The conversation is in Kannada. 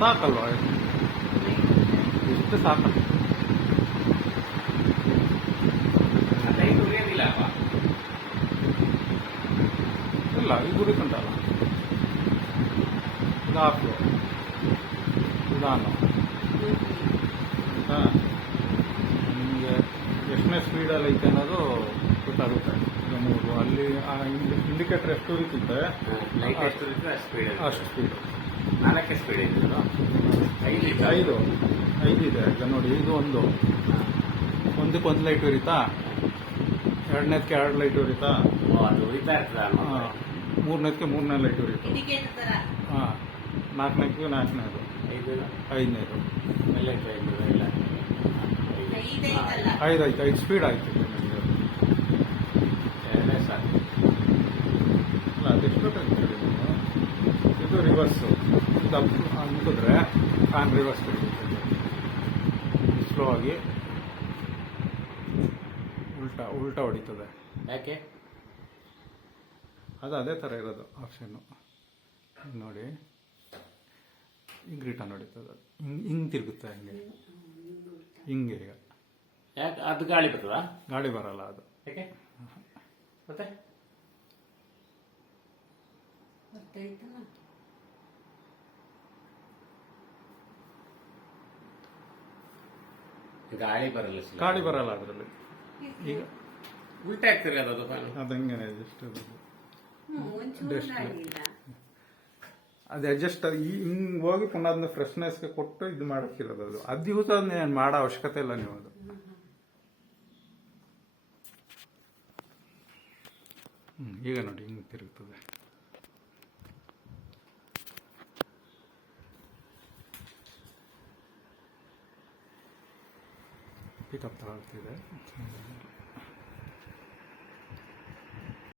ಸಾಕಲ್ವಾ ಇಷ್ಟು ಸಾಕಲ್ಲ. ಇಲ್ಲ ಇದು ಗುರಿಕುಂಟಲ್ಲ, ಇದು ಹಾಫು ನಿಧಾನ. ನಿಮಗೆ ಎಷ್ಟನೇ ಸ್ಪೀಡಲ್ಲಿ ಐತೆ ಅನ್ನೋದು ಗೊತ್ತಾಗುತ್ತೆ. ಈಗ ಮೂರು ಅಲ್ಲಿ ಇಂಡಿಕೇಟರ್ ಎಷ್ಟು ಉರಿತುತ್ತೆ ಅಷ್ಟು ಸ್ಪೀಡು. 4 ಸ್ಪೀಡ್ ಇದೆ, 5 ಇದೆ. ಈಗ ನೋಡಿ, ಇದು ಒಂದಕ್ಕೆ 1 ಲೈಟ್ ಉರಿತಾ, ಎರಡನೇದಕ್ಕೆ 2 ಲೈಟ್ ಉರಿತಾ, ಅದು ಉರಿತಾ ಇರ್ತದೆ. ಮೂರನೇದಕ್ಕೆ 3ನೇ ಲೈಟ್ ಉರಿತಾ, ಹಾಂ, 4ನೇದಕ್ಕೆ 4ನೇದು, 5ನೇದು, 5 ಆಯ್ತು. 5 ಸ್ಪೀಡ್ ಆಯ್ತು. ಅಲ್ಲ, ಅದೆಷ್ಟು ಗೊತ್ತಾಗ್ತದೆ ನೀವು. ಇದು ರಿವರ್ಸು, ಇದು ಅನ್ಕಿದ್ರೆ ಫ್ಯಾನ್ ರಿವರ್ಸ್ ಸ್ಲೋ ಆಗಿ ಉಲ್ಟಾ ಹೊಡಿತದೆ. ಯಾಕೆ? ಅದು ಅದೇ ಥರ ಇರೋದು ಆಪ್ಷನ್ನು. ನೋಡಿ, ಹಿಂಗೆ ರಿಟರ್ನ್ ಹೊಡಿತದೆ, ಹಿಂಗೆ ತಿರುಗುತ್ತೆ, ಹಿಂಗೆ ಈಗ. ಯಾಕೆ? ಅದು ಗಾಳಿ ಬರ್ತದ? ಗಾಳಿ ಬರಲ್ಲ ಅದು. ಯಾಕೆ? ಮತ್ತೆ ಗಾಳಿ ಬರಲ್ಲ ಅದರಲ್ಲಿ. ಈಗ ಉಲ್ಟಾ ಆಗ್ತಿರಲ್ಲ ಅದು ಹಂಗೇನೆ ಜಸ್ಟ್ ಅದು ಅಡ್ಜಸ್ಟ್ ಹಿಂಗೆ ಹೋಗಿ ಪುನಃ ಅದನ್ನ ಫ್ರೆಶ್ನೆಸ್ಗೆ ಕೊಟ್ಟು ಇದು ಮಾಡೋಕ್ಕಿರೋದು. ಅದು ಯೂಸ್ ಅದನ್ನ ಮಾಡೋ ಅವಶ್ಯಕತೆ ಇಲ್ಲ ನೀವು. ಅದು ಈಗ ನೋಡಿ ಹಿಂಗೆ ತಿರುಗ್ತದೆ. ಪಿಕಪ್ ತಗೊಳ್ತಿದೆ.